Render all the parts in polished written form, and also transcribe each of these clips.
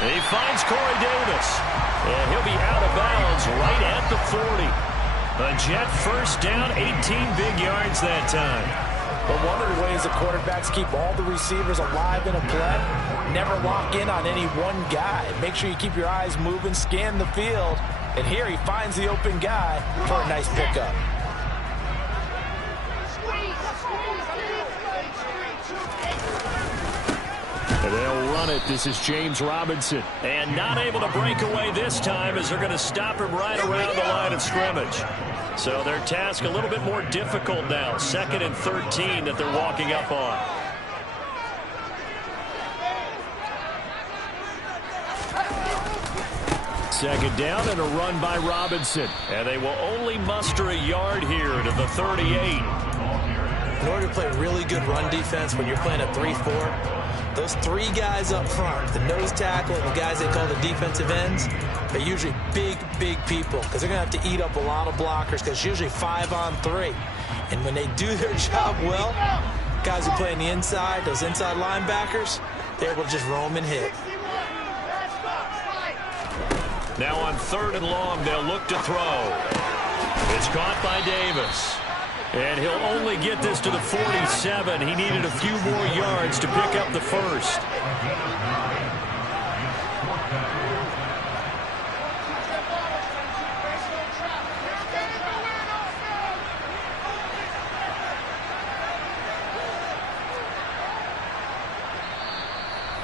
He finds Corey Davis. And he'll be out of bounds right at the 40. A Jet first down, 18 big yards that time. But one of the ways the quarterbacks keep all the receivers alive in a play, never lock in on any one guy. Make sure you keep your eyes moving, scan the field. And here he finds the open guy for a nice pickup. And they'll run it. This is James Robinson. And not able to break away this time as they're going to stop him right around the line of scrimmage. So their task a little bit more difficult now. 2nd and 13 that they're walking up on. Second down and a run by Robinson. And they will only muster a yard here to the 38. In order to play really good run defense when you're playing a 3-4, those 3 guys up front, the nose tackle and the guys they call the defensive ends, they're usually big people because they're going to have to eat up a lot of blockers because it's usually 5 on 3. And when they do their job well, guys who play on the inside, those inside linebackers, they're able to just roam and hit. Now on 3rd and long, they'll look to throw. It's caught by Davis. And he'll only get this to the 47. He needed a few more yards to pick up the first.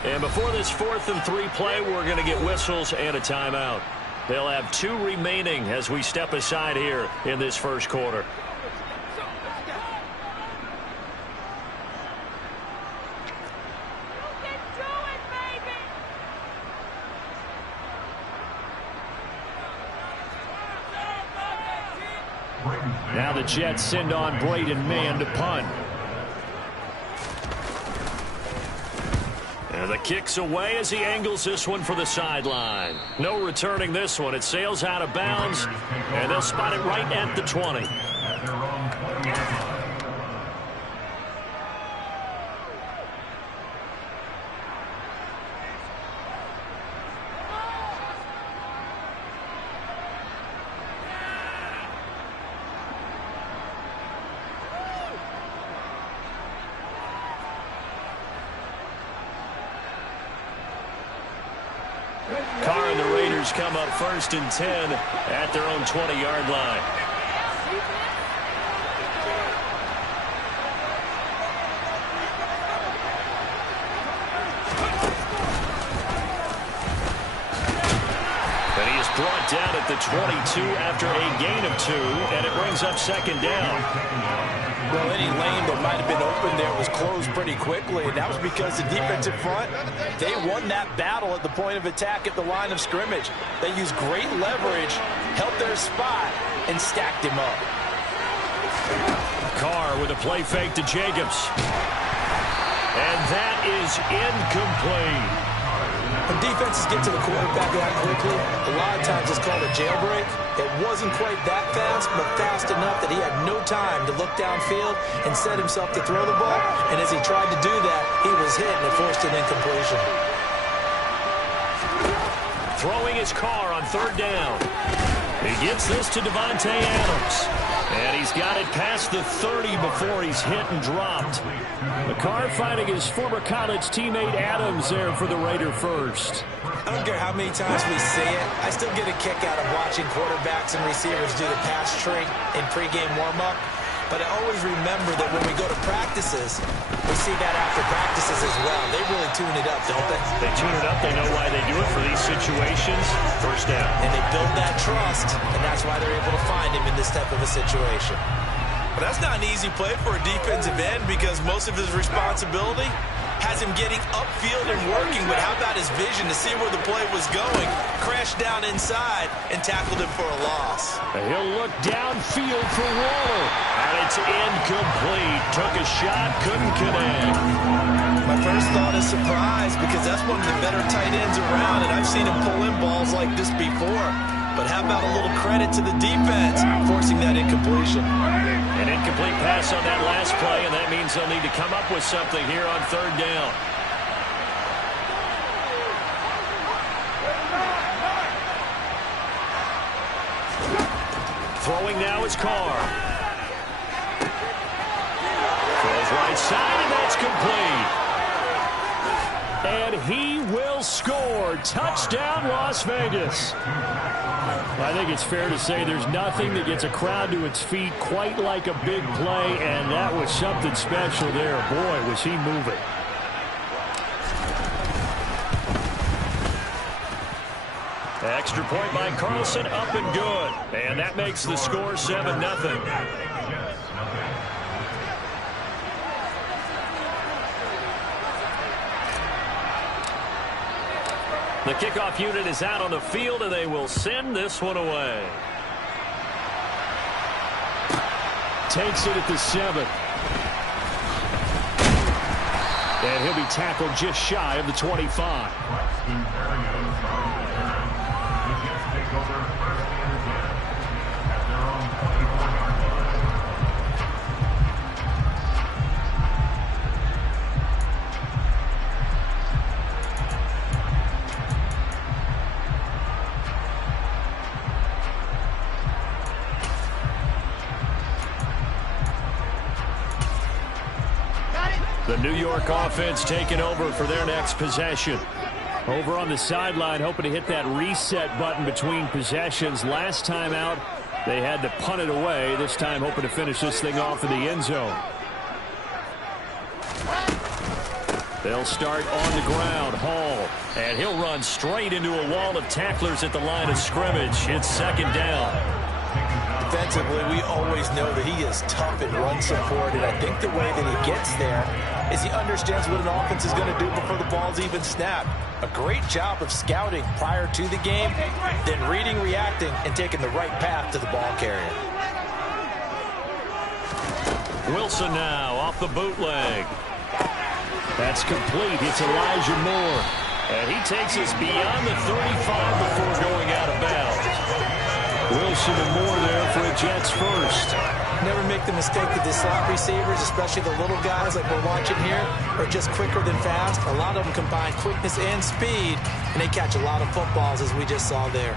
And before this 4th and 3 play, we're going to get whistles and a timeout. They'll have 2 remaining as we step aside here in this first quarter. Now the Jets send on Braden Mann to punt. And the kick's away as he angles this one for the sideline. No returning this one. It sails out of bounds, and they'll spot it right at the 20. Carr and the Raiders come up 1st and 10 at their own 20-yard line. And he is brought down at the 22 after a gain of 2, and it brings up 2nd down. Well, any lane that might have been open there was closed pretty quickly, and that was because the defensive front, they won that battle at the point of attack at the line of scrimmage. They used great leverage, helped their spot, and stacked him up. Carr with a play fake to Jacobs. And that is incomplete. When defenses get to the quarterback that quickly, a lot of times it's called a jailbreak. It wasn't quite that fast, but fast enough that he had no time to look downfield and set himself to throw the ball. And as he tried to do that, he was hit and it forced an incompletion. Throwing his Carr on 3rd down. He gets this to Devontae Adams. And he's got it past the 30 before he's hit and dropped. The Carr finding his former college teammate Adams there for the Raider first. I don't care how many times we see it. I still get a kick out of watching quarterbacks and receivers do the pass tree in pregame warm-up. But I always remember that when we go to practices, we see that after practices as well. They really tune it up, don't they? They tune it up. They know why they do it for these situations. First down. And they build that trust, and that's why they're able to find him in this type of a situation. But that's not an easy play for a defensive end because most of his responsibility has him getting upfield and working, but how about his vision to see where the play was going, crashed down inside, and tackled him for a loss. And he'll look downfield for Waller, and it's incomplete. Took a shot, couldn't connect. My first thought is surprise because that's one of the better tight ends around, and I've seen him pull in balls like this before. But how about a little credit to the defense forcing that incompletion? An incomplete pass on that last play, and that means they'll need to come up with something here on 3rd down. Throwing now is Carr. Goes right side, and that's complete. And he will score. Touchdown, Las Vegas. I think it's fair to say there's nothing that gets a crowd to its feet quite like a big play, and that was something special there. Boy, was he moving. Extra point by Carlson, up and good. And that makes the score 7-0. The kickoff unit is out on the field, and they will send this one away. Takes it at the 7. And he'll be tackled just shy of the 25. The New York offense taking over for their next possession. Over on the sideline, hoping to hit that reset button between possessions. Last time out, they had to punt it away. This time, hoping to finish this thing off in the end zone. They'll start on the ground. Hall, and he'll run straight into a wall of tacklers at the line of scrimmage. It's second down. Defensively, we always know that he is tough in run support, and I think the way that he gets there is he understands what an offense is going to do before the ball's even snapped. A great job of scouting prior to the game, then reading, reacting, and taking the right path to the ball carrier. Wilson now off the bootleg. That's complete. It's Elijah Moore. And he takes us beyond the 35 before going out of bounds. Wilson and Moore there for a Jets first. Never make the mistake that the slot receivers, especially the little guys like we're watching here, are just quicker than fast. A lot of them combine quickness and speed, and they catch a lot of footballs, as we just saw there.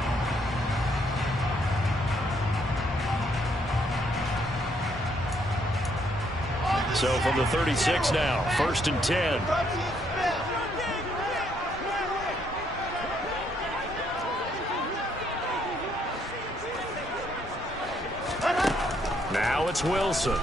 So from the 36 now, 1st and 10. Now it's Wilson. Able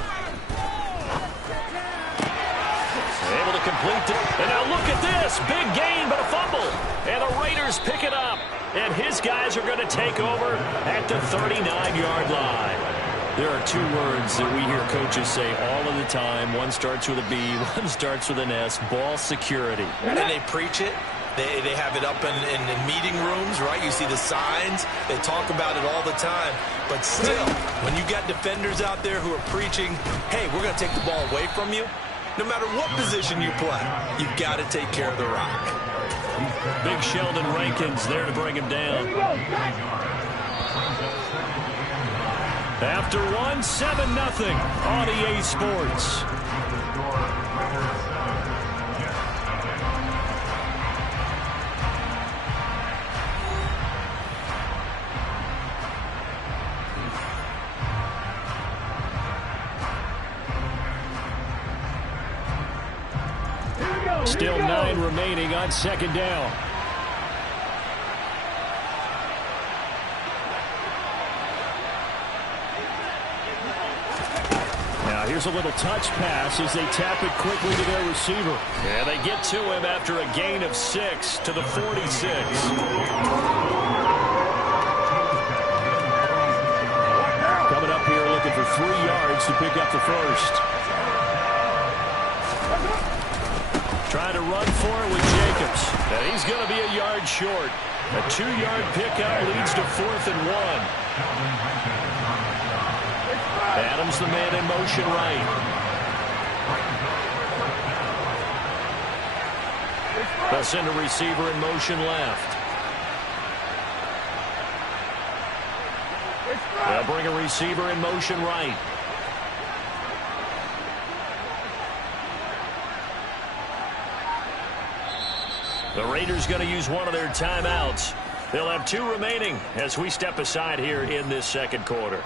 to complete it. And now look at this. Big gain, but a fumble. And the Raiders pick it up. And his guys are going to take over at the 39-yard line. There are two words that we hear coaches say all of the time. One starts with a B, one starts with an S. Ball security. And they preach it. They have it up in meeting rooms, right? You see the signs. They talk about it all the time. But still, when you got defenders out there who are preaching, hey, we're going to take the ball away from you, no matter what position you play, you've got to take care of the rock. Big Sheldon Rankins there to bring him down. After one, 7-0 on EA Sports. Still 9 remaining on second down. Now here's a little touch pass as they tap it quickly to their receiver. And they get to him after a gain of 6 to the 46. Coming up here looking for 3 yards to pick up the first. Trying to run for it with Jacobs. And he's going to be a yard short. A 2-yard pickup leads to 4th and 1. Adams the man in motion right. They'll send a receiver in motion left. They'll bring a receiver in motion right. The Raiders going to use one of their timeouts. They'll have 2 remaining as we step aside here in this second quarter.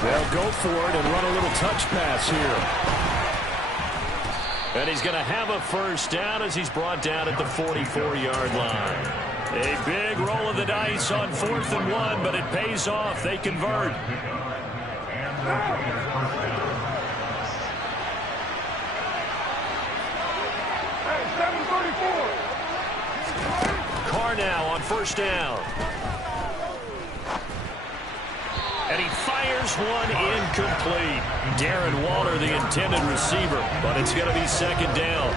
They'll go for it and run a little touch pass here. And he's going to have a first down as he's brought down at the 44-yard line. A big roll of the dice on 4th and 1, but it pays off. They convert. Carr now on first down. And he fires one incomplete. Darren Waller, the intended receiver, but it's going to be second down.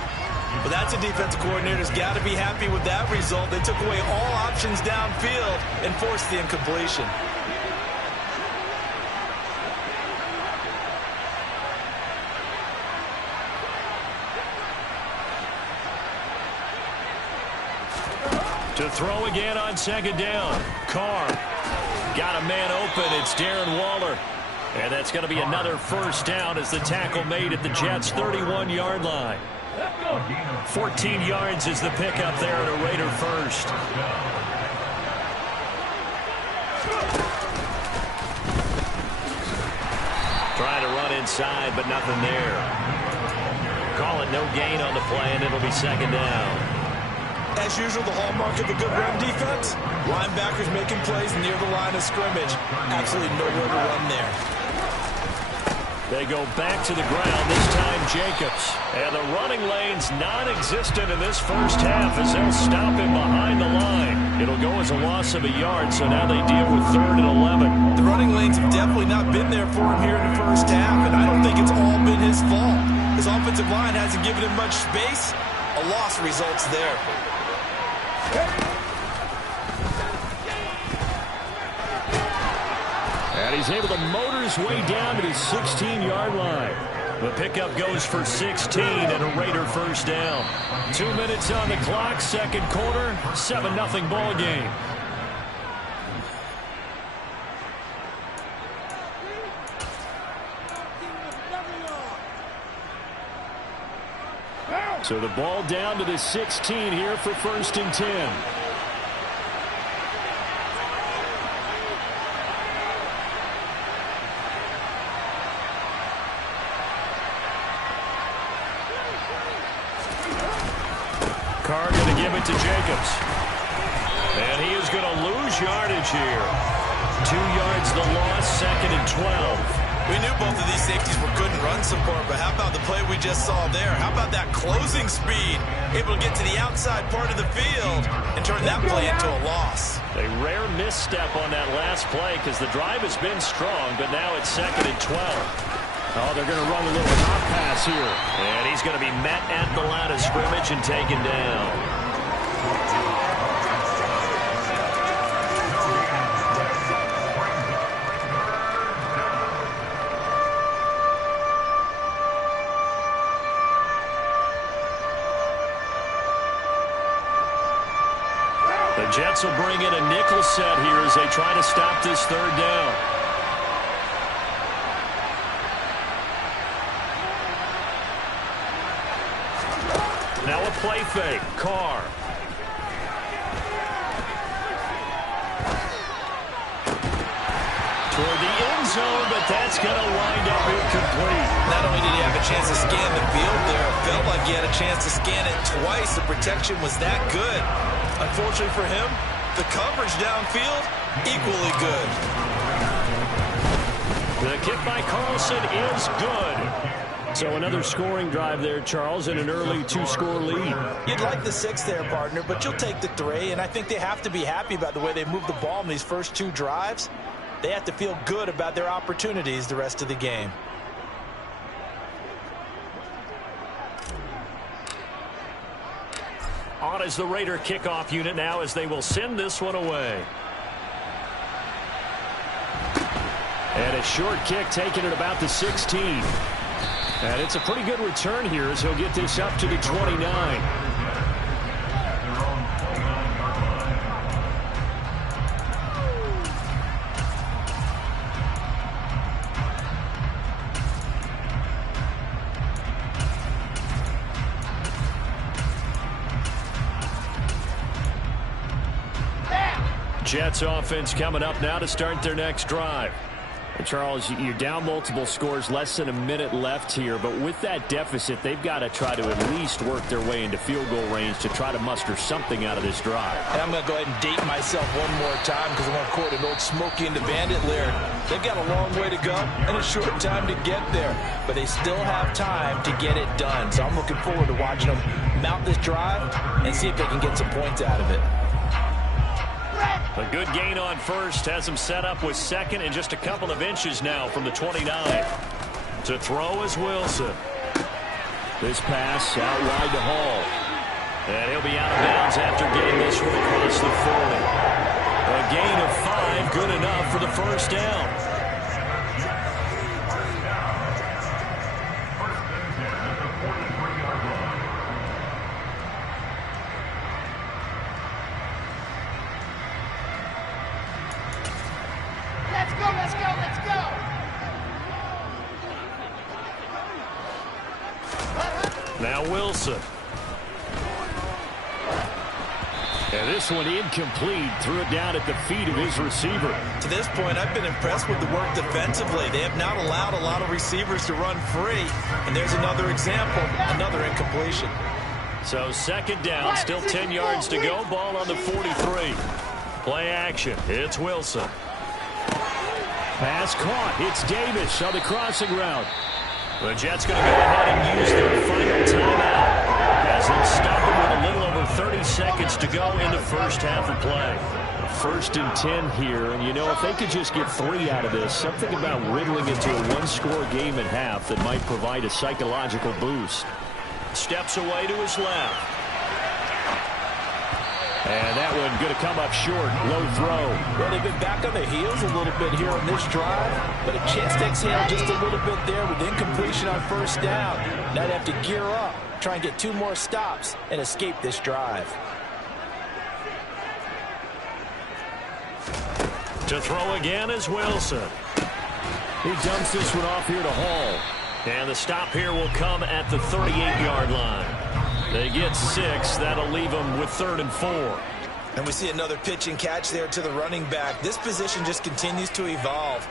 Well, that's a defensive coordinator's got to be happy with that result. They took away all options downfield and forced the incompletion. To throw again on second down. Carr got a man open. It's Darren Waller. And that's going to be another first down as the tackle made at the Jets' 31-yard line. 14 yards is the pickup there at a Raider first. Trying to run inside, but nothing there. Call it no gain on the play, and it'll be second down. As usual, the hallmark of a good run defense, linebackers making plays near the line of scrimmage. Absolutely nowhere to run there. They go back to the ground, this time Jacobs. And the running lane's non-existent in this first half as they'll stop him behind the line. It'll go as a loss of a yard, so now they deal with 3rd and 11. The running lanes have definitely not been there for him here in the first half, and I don't think it's all been his fault. His offensive line hasn't given him much space. A loss results there. And he's able to motor his way down to the 16-yard line. The pickup goes for 16 and a Raider first down. 2 minutes on the clock, second quarter, 7-0 ball game. So the ball down to the 16 here for 1st and 10. Carr going to give it to Jacobs. And he is going to lose yardage here. 2 yards the loss, 2nd and 12. We knew both of these safeties were good in run support, but how about the play we just saw there? How about that closing speed? Able to get to the outside part of the field and turn that play into a loss. A rare misstep on that last play because the drive has been strong, but now it's 2nd and 12. Oh, they're going to run a little hot pass here. And he's going to be met at the line of scrimmage and taken down. The Jets will bring in a nickel set here as they try to stop this 3rd down. Now a play fake. Carr. Toward the end zone, but that's going to wind up incomplete. Not only did he have a chance to scan the field there, it felt like he had a chance to scan it twice. The protection was that good. Unfortunately for him, the coverage downfield, equally good. The kick by Carlson is good. So another scoring drive there, Charles, and an early 2-score lead. You'd like the 6 there, partner, but you'll take the 3, and I think they have to be happy about the way they moved the ball in these first 2 drives. They have to feel good about their opportunities the rest of the game. On is the Raider kickoff unit now as they will send this one away. And a short kick taken at about the 16. And it's a pretty good return here as he'll get this up to the 29. Jets offense coming up now to start their next drive. And Charles, you're down multiple scores, less than a minute left here. But with that deficit, they've got to try to at least work their way into field goal range to try to muster something out of this drive. And I'm going to go ahead and date myself one more time because I'm going to quote an old Smokey and the Bandit lyric. They've got a long way to go and a short time to get there. But they still have time to get it done. So I'm looking forward to watching them mount this drive and see if they can get some points out of it. A good gain on first has him set up with second and just a couple of inches now from the 29. To throw is Wilson. This pass out wide to Hall. And he'll be out of bounds after getting this one across the 40. A gain of 5, good enough for the first down. Now Wilson. And this one incomplete. Threw it down at the feet of his receiver. To this point, I've been impressed with the work defensively. They have not allowed a lot of receivers to run free. And there's another example, another incompletion. So second down, still 10 yards to go. Ball on the 43. Play action. It's Wilson. Pass caught. It's Davis on the crossing route. The Jets going to go ahead and use their final timeout as they stop them with a little over 30 seconds to go in the first half of play. First and 10 here, and you know, if they could just get 3 out of this, something about whittling it to a one-score game at half that might provide a psychological boost. Steps away to his left. And that one going to come up short. Low throw. Well, they've been back on their heels a little bit here on this drive, but a chance to exhale just a little bit there with incompletion on first down. Now they have to gear up, try and get 2 more stops, and escape this drive. To throw again is Wilson. He dumps this one off here to Hall. And the stop here will come at the 38-yard line. They get 6. That'll leave them with 3rd and 4. And we see another pitch and catch there to the running back. This position just continues to evolve.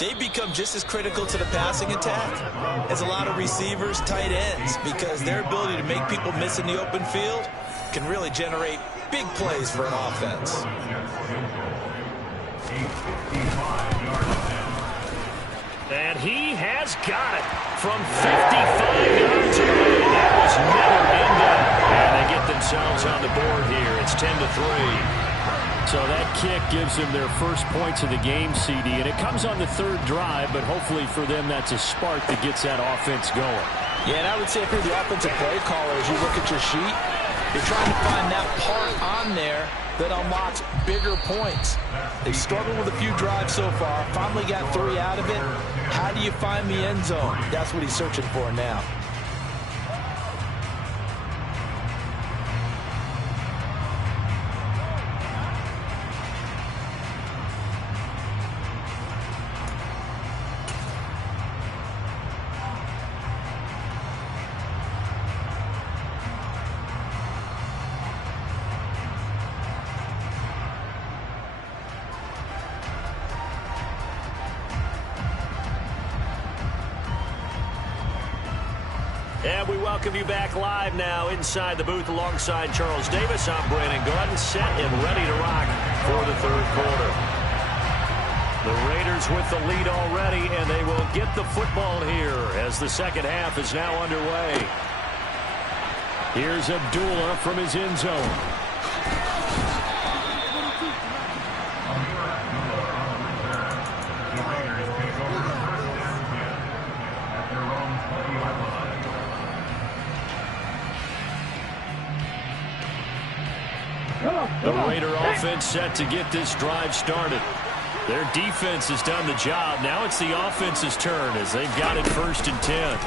They become just as critical to the passing attack as a lot of receivers, tight ends, because their ability to make people miss in the open field can really generate big plays for an offense. And he has got it from 55 yards away. That was never ended. And they get themselves on the board here. It's 10-3. So that kick gives them their first points of the game, CD. And it comes on the 3rd drive, but hopefully for them that's a spark that gets that offense going. Yeah, and I would say if you're the offensive play caller, as you look at your sheet, you're trying to find that part on there that unlocks bigger points. They've struggled with a few drives so far, finally got 3 out of it. How do you find the end zone? That's what he's searching for now. And we welcome you back live now inside the booth alongside Charles Davis. I'm Brandon Gordon, set and ready to rock for the 3rd quarter. The Raiders with the lead already, and they will get the football here as the second half is now underway. Here's Abdullah from his end zone. The Raider offense set to get this drive started. Their defense has done the job. Now it's the offense's turn as they've got it 1st and 10.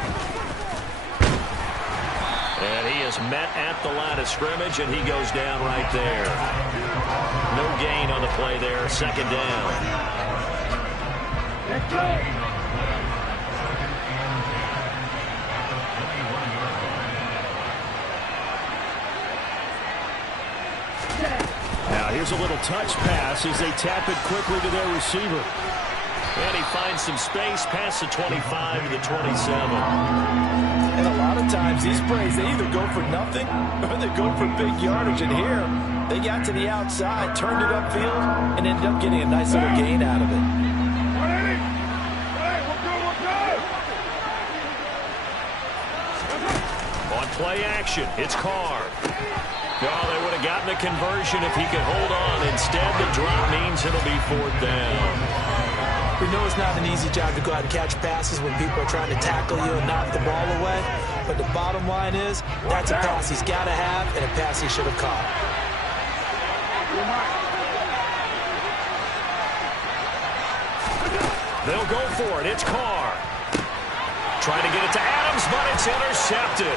And he is met at the line of scrimmage, and he goes down right there. No gain on the play there. 2nd down. Let's go. Now Here's a little touch pass as they tap it quickly to their receiver. And he finds some space past the 25 to the 27. And a lot of times these plays, they either go for nothing or they go for big yardage. And here, they got to the outside, turned it upfield, and ended up getting a nice little gain out of it. On play action, it's Carr. Oh, they would have gotten the conversion if he could hold on. Instead, the drop means it'll be 4th down. We know it's not an easy job to go out and catch passes when people are trying to tackle you and knock the ball away. But the bottom line is, that's a pass he's got to have and a pass he should have caught. They'll go for it. It's Carr. Trying to get it to Adams, but it's intercepted.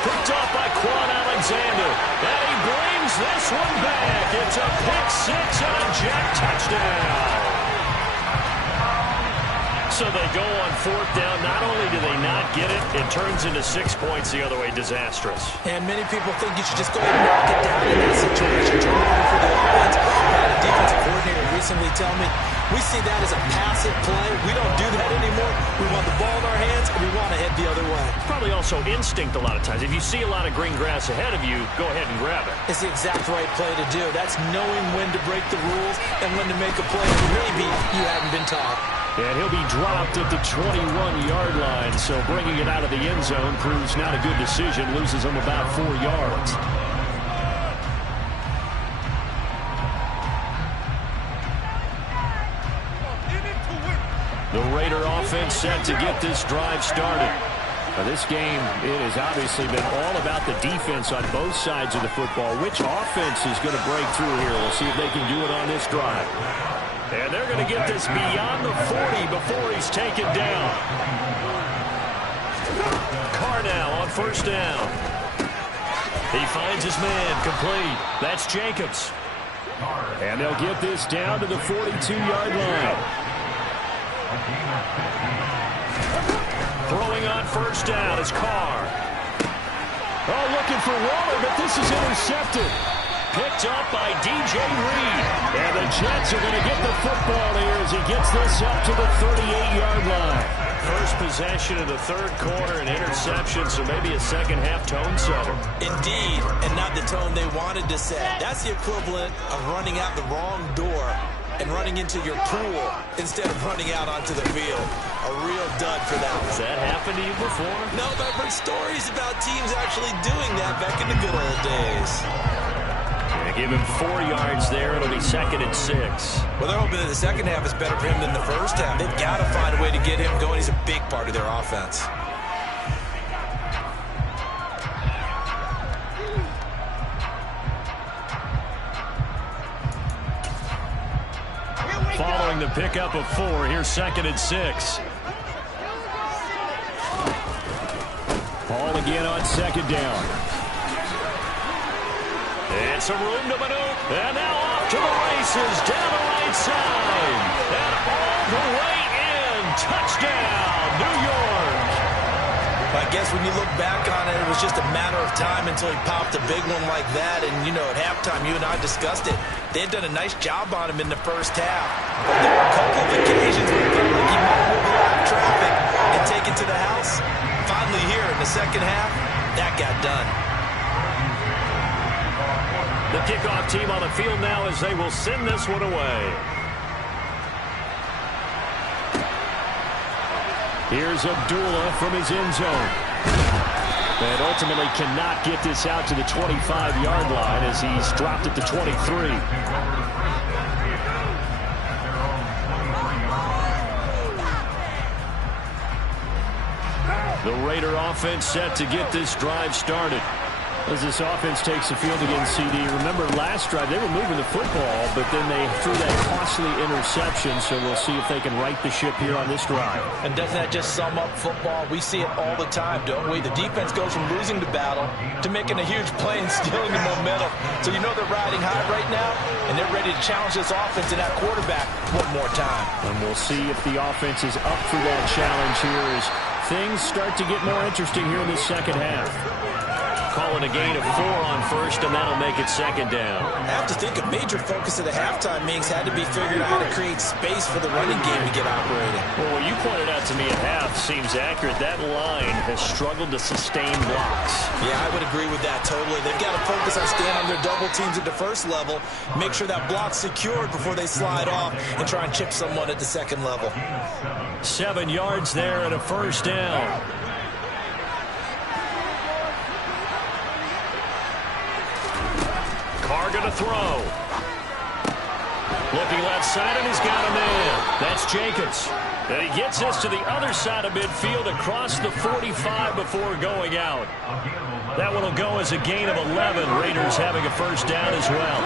Picked up by Quan Alexander. And he brings this one back. It's a pick six and a jet touchdown. So they go on 4th down. Not only do they not get it, it turns into 6 points the other way. Disastrous. And many people think you should just go ahead and knock it down in that situation. Turn it over for the offense. I had a defensive coordinator recently tell me, we see that as a passive play. We don't do that anymore. We want the ball in our hands, and we want to head the other way. Probably also instinct a lot of times. If you see a lot of green grass ahead of you, go ahead and grab it. It's the exact right play to do. That's knowing when to break the rules and when to make a play that maybe you haven't been taught. And he'll be dropped at the 21-yard line, so bringing it out of the end zone proves not a good decision. Loses him about 4 yards. The Raider offense set to get this drive started. Now, this game, it has obviously been all about the defense on both sides of the football. Which offense is going to break through here? We'll see if they can do it on this drive. And they're going to get this beyond the 40 before he's taken down. Carr now on 1st down. He finds his man complete. That's Jacobs. And they'll get this down to the 42-yard line. Throwing on 1st down is Carr. Oh, looking for Waller, but this is intercepted. Picked up by DJ Reed. And the Jets are going to get the football here as he gets this up to the 38-yard line. First possession of the 3rd quarter, an interception, so maybe a second-half tone setter. Indeed, and not the tone they wanted to set. That's the equivalent of running out the wrong door and running into your pool instead of running out onto the field. A real dud for that one. Has that happened to you before? No, but I've heard stories about teams actually doing that back in the good old days. Give him 4 yards there. It'll be 2nd and 6. Well, they're hoping that the second half is better for him than the first half. They've got to find a way to get him going. He's a big part of their offense. Following the pickup of 4, here's 2nd and 6. Paul again on 2nd down. And some room to maneuver. And now off to the races down the right side. And all the way in. Touchdown, New York. I guess when you look back on it, it was just a matter of time until he popped a big one like that. And, you know, at halftime, you and I discussed it. They had done a nice job on him in the first half. But there were a couple of occasions where it felt like he might move a lot of traffic and take it to the house. Finally here in the second half, that got done. The kickoff team on the field now as they will send this one away. Here's Abdullah from his end zone. And ultimately cannot get this out to the 25-yard line as he's dropped it to 23. The Raider offense set to get this drive started. As this offense takes the field against CD. Remember last drive, they were moving the football, but then they threw that costly interception, so we'll see if they can right the ship here on this drive. And doesn't that just sum up football? We see it all the time, don't we? The defense goes from losing the battle to making a huge play and stealing the momentum. So you know they're riding high right now, and they're ready to challenge this offense and that quarterback one more time. And we'll see if the offense is up for that challenge here as things start to get more interesting here in the second half. calling a gain of 4 on first, and that'll make it second down. I have to think a major focus of the halftime meetings had to be figuring out how to create space for the running game to get operating. Well, what you pointed out to me at half seems accurate. That line has struggled to sustain blocks. Yeah, I would agree with that totally. They've got to focus on staying on their double teams at the first level, make sure that block's secured before they slide off, and try and chip someone at the second level. 7 yards there and a first down. Carr going to throw. Looking left side, and he's got a man. That's Jacobs. And he gets this to the other side of midfield across the 45 before going out. That one will go as a gain of 11. Raiders having a first down as well.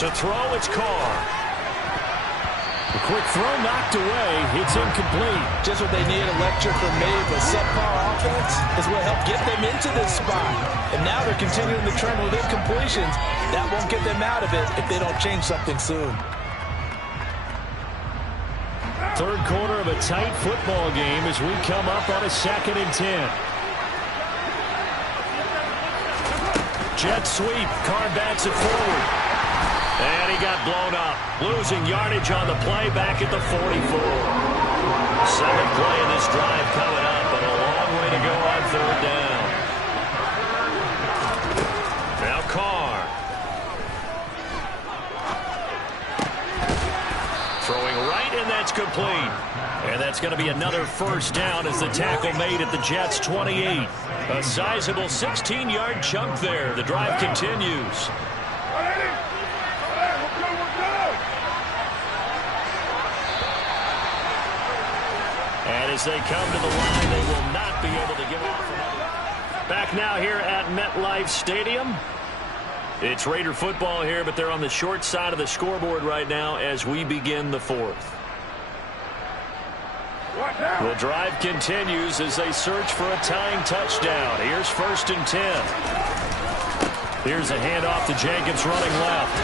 To throw, it's Carr. A quick throw knocked away. It's incomplete. Just what they need, a lecture from me, but subpar offense is what helped get them into this spot. And now they're continuing the trend with incompletions. That won't get them out of it if they don't change something soon. Third quarter of a tight football game as we come up on a 2nd and 10. Jet sweep. Carr bats it forward. And he got blown up. Losing yardage on the play back at the 44. 7th play of this drive coming up, but a long way to go on 3rd down. Now Carr. Throwing right, and that's complete. And that's going to be another first down as the tackle made at the Jets' 28. A sizable 16-yard chunk there. The drive continues. And as they come to the line, they will not be able to get off another. Back now here at MetLife Stadium. It's Raider football here, but they're on the short side of the scoreboard right now as we begin the 4th. The drive continues as they search for a tying touchdown. Here's 1st and 10. Here's a handoff to Jacobs running left.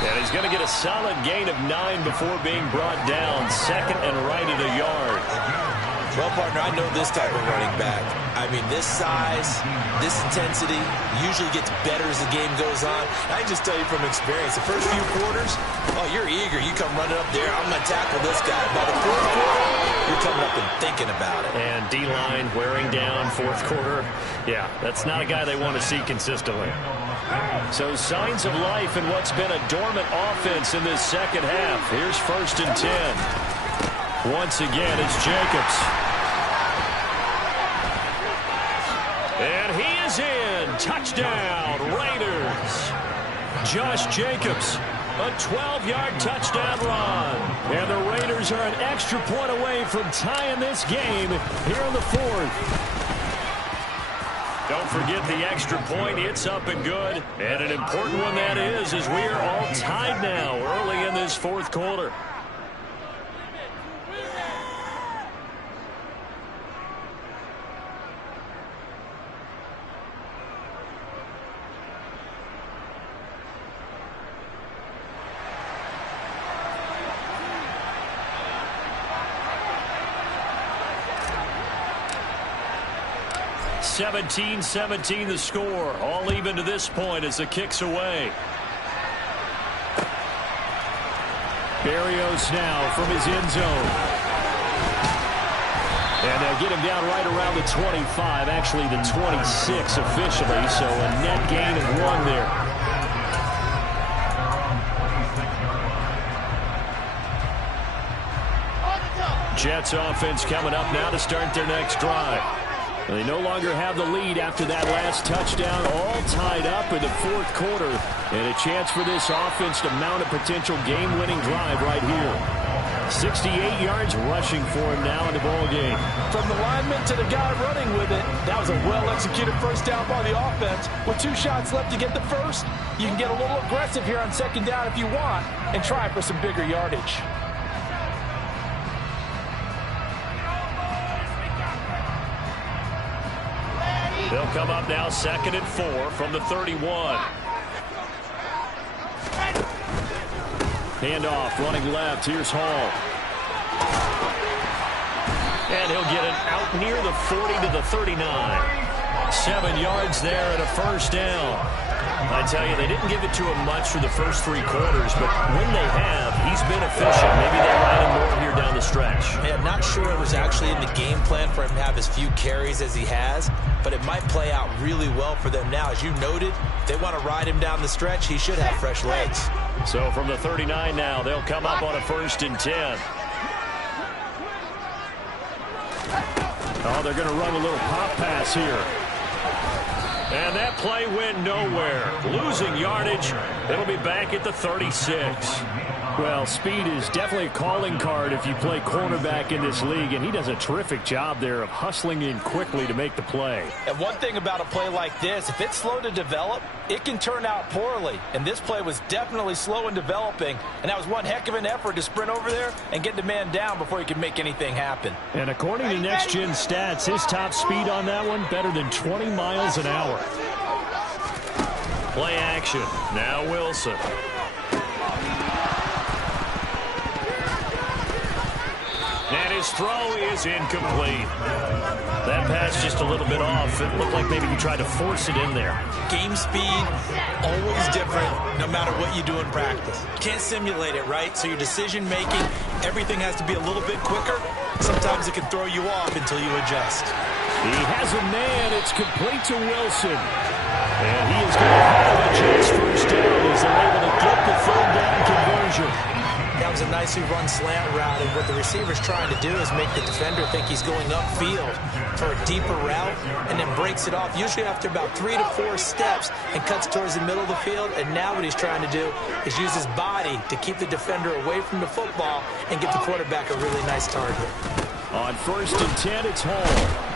And he's going to get a solid gain of 9 before being brought down. 2nd and right at a yard. Well, partner, I know this type of running back. I mean, this size, this intensity usually gets better as the game goes on. I can just tell you from experience, the first few quarters, oh, you're eager. You come running up there, I'm going to tackle this guy. By the 4th quarter, you're coming up and thinking about it. And D-line wearing down 4th quarter. Yeah, that's not a guy they want to see consistently. So signs of life in what's been a dormant offense in this 2nd half. Here's 1st and 10. Once again, it's Jacobs. And he is in. Touchdown, Raiders. Josh Jacobs, a 12-yard touchdown run. And the Raiders are an extra point away from tying this game here in the 4th. Don't forget the extra point. It's up and good. And an important one that is, as we are all tied now early in this 4th quarter. (17-17) the score. All even to this point as the kick's away. Berrios now from his end zone. And they'll get him down right around the 25, actually the 26 officially, so a net gain of 1 there. Jets offense coming up now to start their next drive. They no longer have the lead after that last touchdown, all tied up in the 4th quarter. And a chance for this offense to mount a potential game-winning drive right here. 68 yards rushing for him now in the ball game. From the lineman to the guy running with it, that was a well-executed first down by the offense. With 2 shots left to get the first, you can get a little aggressive here on 2nd down if you want and try for some bigger yardage. They'll come up now 2nd and 4 from the 31. Handoff running left. Here's Hall. And he'll get it out near the 40 to the 39. 7 yards there and a first down. I tell you, they didn't give it to him much for the first 3 quarters, but when they have, he's been efficient. Maybe they ride him more here down the stretch. Yeah, not sure it was actually in the game plan for him to have as few carries as he has, but it might play out really well for them now. As you noted, if they want to ride him down the stretch, he should have fresh legs. So from the 39 now, they'll come up on a 1st and 10. Oh, they're going to run a little pop pass here. And that play went nowhere. Losing yardage. It'll be back at the 36. Well, speed is definitely a calling card if you play quarterback in this league, and he does a terrific job there of hustling in quickly to make the play. And one thing about a play like this, if it's slow to develop, it can turn out poorly. And this play was definitely slow in developing, and that was one heck of an effort to sprint over there and get the man down before he could make anything happen. And according to Next Gen Stats, his top speed on that one, better than 20 miles an hour. Play action. Now Wilson. And his throw is incomplete. That pass just a little bit off. It looked like maybe he tried to force it in there. Game speed, always different, no matter what you do in practice. You can't simulate it, right? So your decision-making, everything has to be a little bit quicker. Sometimes it can throw you off until you adjust. He has a man. It's complete to Wilson. And he is going to have a chance first down as they're able to get the 3rd down conversion. That was a nicely run slant route, and what the receiver's trying to do is make the defender think he's going upfield for a deeper route, and then breaks it off, usually after about 3 to 4 steps, and cuts towards the middle of the field. And now what he's trying to do is use his body to keep the defender away from the football and give the quarterback a really nice target. On 1st and 10, it's Hall.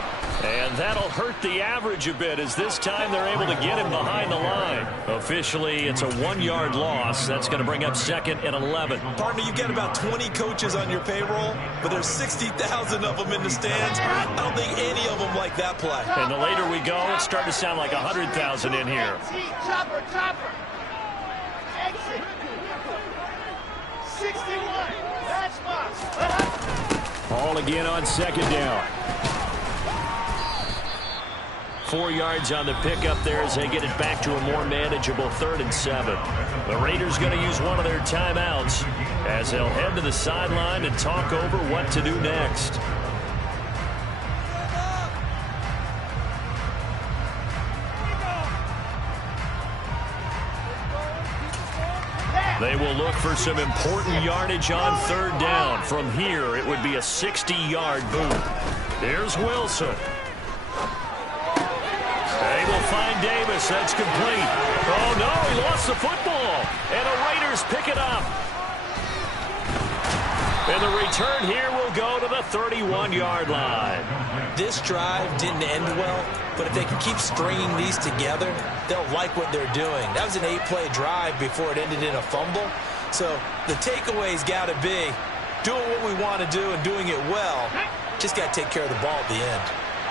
And that'll hurt the average a bit, as this time they're able to get him behind the line. Officially, it's a 1-yard loss. That's going to bring up 2nd and 11. Partner, you get about 20 coaches on your payroll, but there's 60,000 of them in the stands. I don't think any of them like that play. And the later we go, it's starting to sound like 100,000 in here. Chopper. Exit. 61. That's box. Ball again on 2nd down. 4 yards on the pickup there as they get it back to a more manageable 3rd and 7. The Raiders going to use one of their timeouts as they'll head to the sideline and talk over what to do next. They will look for some important yardage on 3rd down. From here, it would be a 60-yard boot. There's Wilson. They will find Davis. That's complete. Oh, no, he lost the football. And the Raiders pick it up. And the return here will go to the 31-yard line. This drive didn't end well, but if they can keep stringing these together, they'll like what they're doing. That was an 8-play drive before it ended in a fumble. So the takeaway's got to be doing what we want to do and doing it well. Just got to take care of the ball at the end.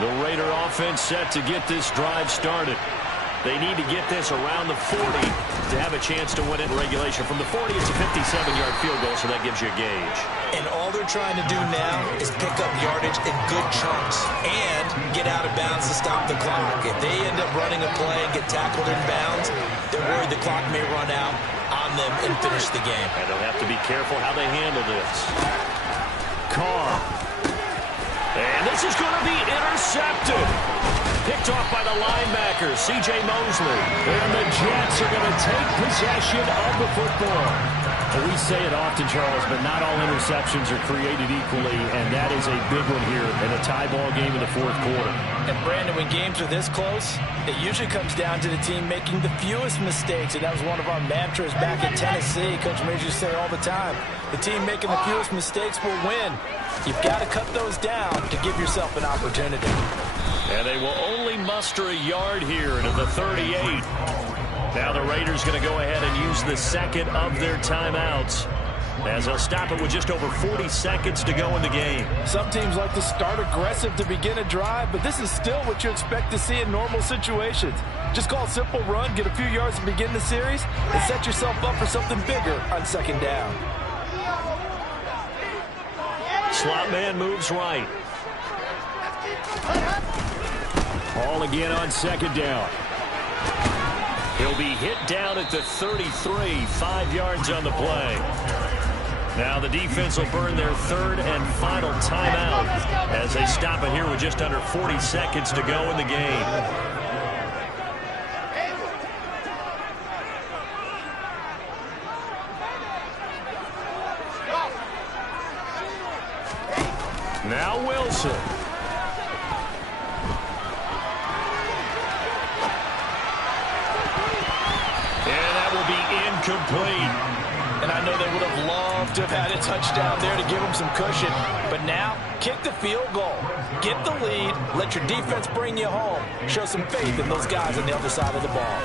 The Raider offense set to get this drive started. They need to get this around the 40 to have a chance to win it in regulation. From the 40, it's a 57-yard field goal, so that gives you a gauge. And all they're trying to do now is pick up yardage in good chunks and get out of bounds to stop the clock. If they end up running a play and get tackled in bounds, they're worried the clock may run out on them and finish the game. And they'll have to be careful how they handle this. Carr. And this is going to be intercepted. Picked off by the linebacker, C.J. Mosley. And the Jets are going to take possession of the football. Well, we say it often, Charles, but not all interceptions are created equally, and that is a big one here in a tie ball game in the 4th quarter. And, Brandon, when games are this close, it usually comes down to the team making the fewest mistakes, and that was one of our mantras back at Tennessee. Coach Major used to say all the time, the team making the fewest mistakes will win. You've got to cut those down to give yourself an opportunity. And they will only muster a yard here into the 38. Now the Raiders going to go ahead and use the 2nd of their timeouts as they'll stop it with just over 40 seconds to go in the game. Some teams like to start aggressive to begin a drive, but this is still what you expect to see in normal situations. Just call a simple run, get a few yards to begin the series, and set yourself up for something bigger on 2nd down. Slot man moves right. Ball again on second down. He'll be hit down at the 33, 5 yards on the play. Now the defense will burn their third and final timeout as they stop it here with just under 40 seconds to go in the game. Now Wilson. And that will be incomplete. And I know they would have loved to have had a touchdown there to give them some cushion. But now, kick the field goal. Get the lead. Let your defense bring you home. Show some faith in those guys on the other side of the ball.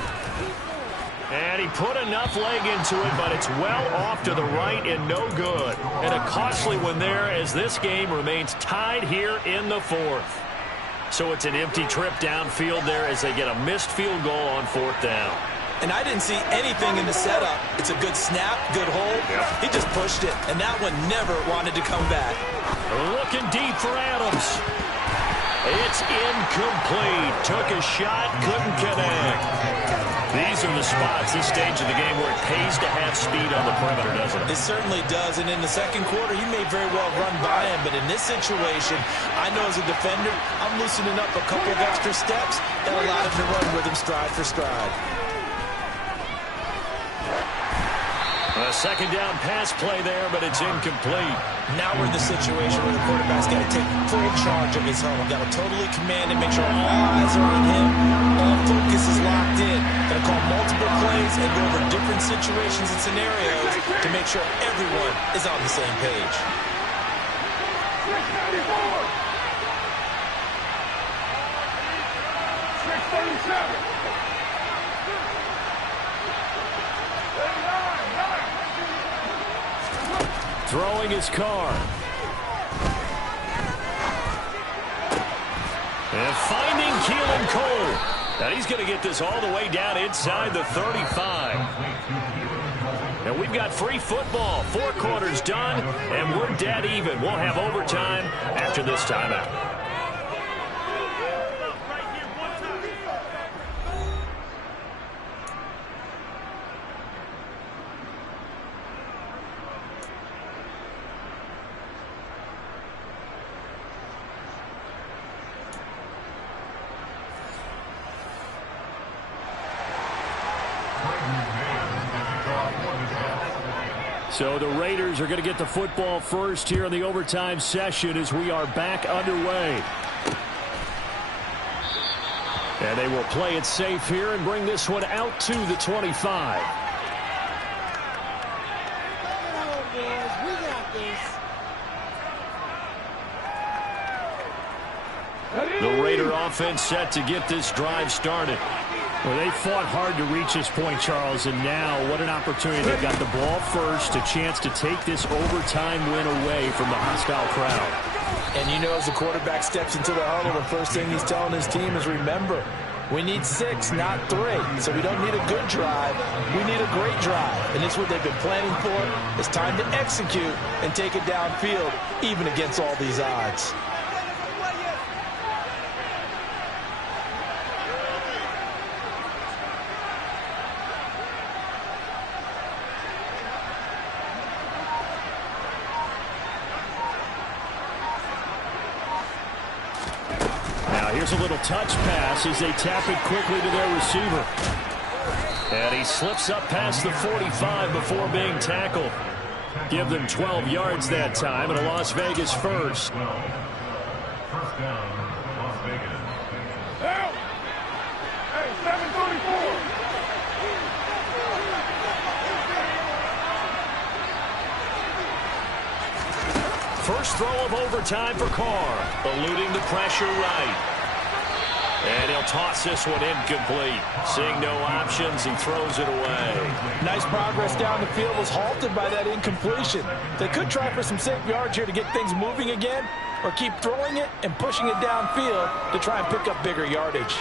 And he put enough leg into it, but it's well off to the right and no good. And a costly one there as this game remains tied here in the fourth. So it's an empty trip downfield there as they get a missed field goal on fourth down. And I didn't see anything in the setup. It's a good snap, good hold. Yep. He just pushed it, and that one never wanted to come back. Looking deep for Adams. It's incomplete. Took a shot, couldn't connect. These are the spots, this stage of the game, where it pays to have speed on the perimeter, doesn't it? It certainly does, and in the second quarter, he may very well run by him, but in this situation, I know as a defender, I'm loosening up a couple of extra steps that allow him to run with him stride for stride. A second down pass play there, but it's incomplete. Now we're in the situation where the quarterback's got to take full charge of his home. Got to totally command and make sure all eyes are on him. All focus is locked in. Got to call multiple plays and go over different situations and scenarios to make sure everyone is on the same page. Throwing his car. And finding Keelan Cole. Now he's going to get this all the way down inside the 35. And we've got free football. 4 quarters done, and we're dead even. We'll have overtime after this timeout. So the Raiders are going to get the football first here in the overtime session as we are back underway. And they will play it safe here and bring this one out to the 25. The Raider offense set to get this drive started. Well, they fought hard to reach this point, Charles, and now what an opportunity. They've got the ball first, a chance to take this overtime win away from the hostile crowd. And you know, as the quarterback steps into the huddle, the first thing he's telling his team is, remember, we need 6, not 3. So we don't need a good drive. We need a great drive. And it's what they've been planning for. It's time to execute and take it downfield, even against all these odds. Here's a little touch pass as they tap it quickly to their receiver. And he slips up past the 45 before being tackled. Give them 12 yards that time and a Las Vegas first. First down, Las Vegas. Help! Hey, 734! First throw of overtime for Carr, eluding the pressure right. And he'll toss this one incomplete. Seeing no options, he throws it away. Nice progress down the field was halted by that incompletion. They could try for some safe yards here to get things moving again, or keep throwing it and pushing it downfield to try and pick up bigger yardage.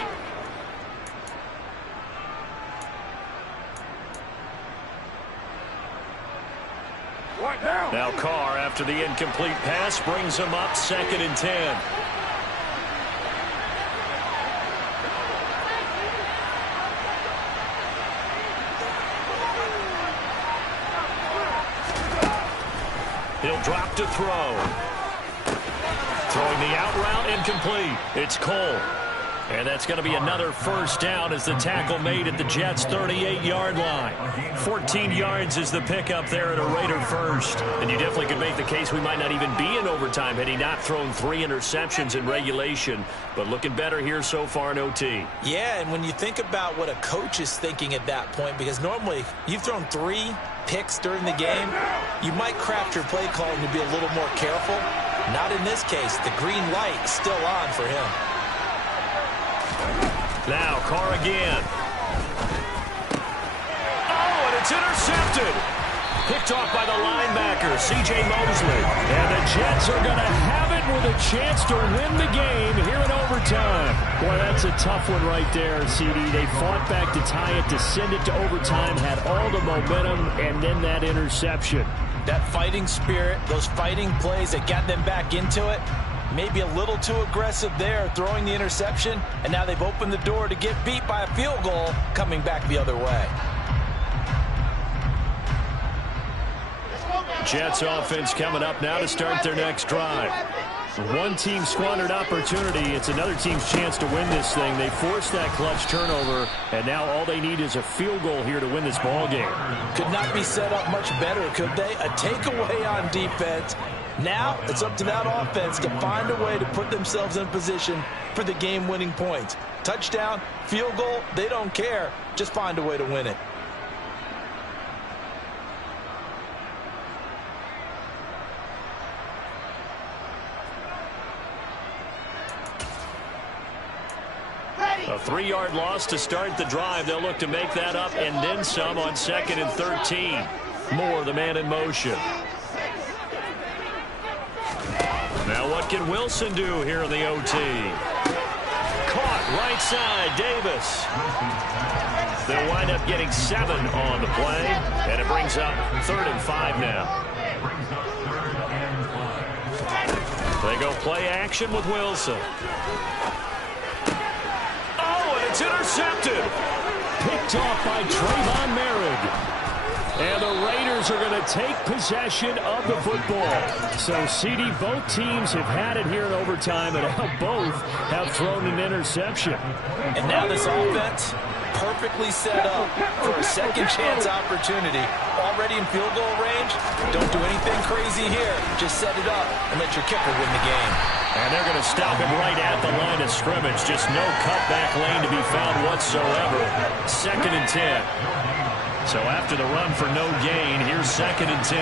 Now Carr, after the incomplete pass, brings him up 2nd and 10. He'll drop to throw. Throwing the out route incomplete. It's Cole. And that's going to be another first down as the tackle made at the Jets' 38-yard line. 14 yards is the pickup there at a Raider first. And you definitely could make the case we might not even be in overtime had he not thrown 3 interceptions in regulation. But looking better here so far in OT. Yeah, and when you think about what a coach is thinking at that point, because normally you've thrown 3 picks during the game, you might craft your play calling to be a little more careful. Not in this case. The green light is still on for him. Now, Carr again. Oh, and it's intercepted. Picked off by the linebacker, C.J. Mosley. And the Jets are going to have it with a chance to win the game here in overtime. Boy, that's a tough one right there, CD. They fought back to tie it, to send it to overtime, had all the momentum, and then that interception. That fighting spirit, those fighting plays that got them back into it, maybe a little too aggressive there, throwing the interception, and now they've opened the door to get beat by a field goal coming back the other way. Jets offense coming up now to start their next drive. One team squandered opportunity. It's another team's chance to win this thing. They forced that clutch turnover, and now all they need is a field goal here to win this ball game. Could not be set up much better, could they? A takeaway on defense. Now it's up to that offense to find a way to put themselves in position for the game-winning points. Touchdown, field goal, they don't care. Just find a way to win it. A 3-yard loss to start the drive. They'll look to make that up and then some on 2nd and 13. Moore, the man in motion. Now what can Wilson do here in the OT? Caught right side, Davis. They'll wind up getting 7 on the play, and it brings up 3rd and 5 now. They go play action with Wilson. It's intercepted. Picked off by Trayvon Merritt. And the Raiders are going to take possession of the football. So, CD, both teams have had it here in overtime, and now both have thrown an interception. And now this offense perfectly set up for a second chance opportunity. Already in field goal range, don't do anything crazy here. Just set it up and let your kicker win the game. And they're going to stop him right at the line of scrimmage. Just no cutback lane to be found whatsoever. 2nd and 10. So after the run for no gain, here's 2nd and 10.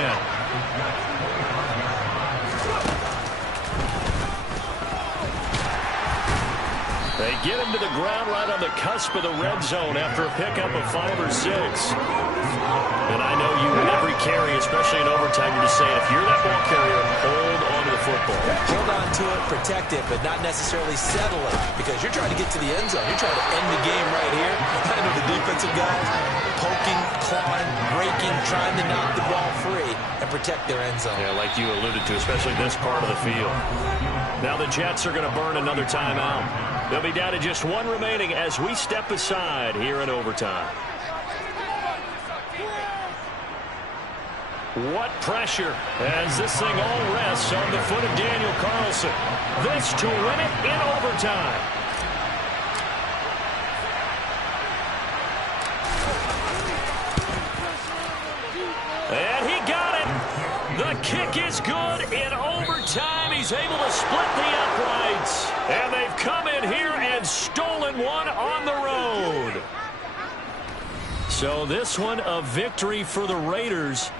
They get him to the ground right on the cusp of the red zone after a pickup of 5 or 6. And I know you, every carry, especially in overtime, you're just saying, if you're that ball carrier, hold on to the football. Hold on to it, protect it, but not necessarily settle it, because you're trying to get to the end zone. You're trying to end the game right here. I know the defensive guys poking, clawing, breaking, trying to knock the ball free and protect their end zone. Yeah, like you alluded to, especially this part of the field. Now the Jets are going to burn another timeout. They'll be down to just 1 remaining as we step aside here in overtime. What pressure as this thing all rests on the foot of Daniel Carlson. This to win it in overtime. And he got it. The kick is good in overtime. He's able to split the uprights. And they've come in here and stolen one on the road. So this one a victory for the Raiders.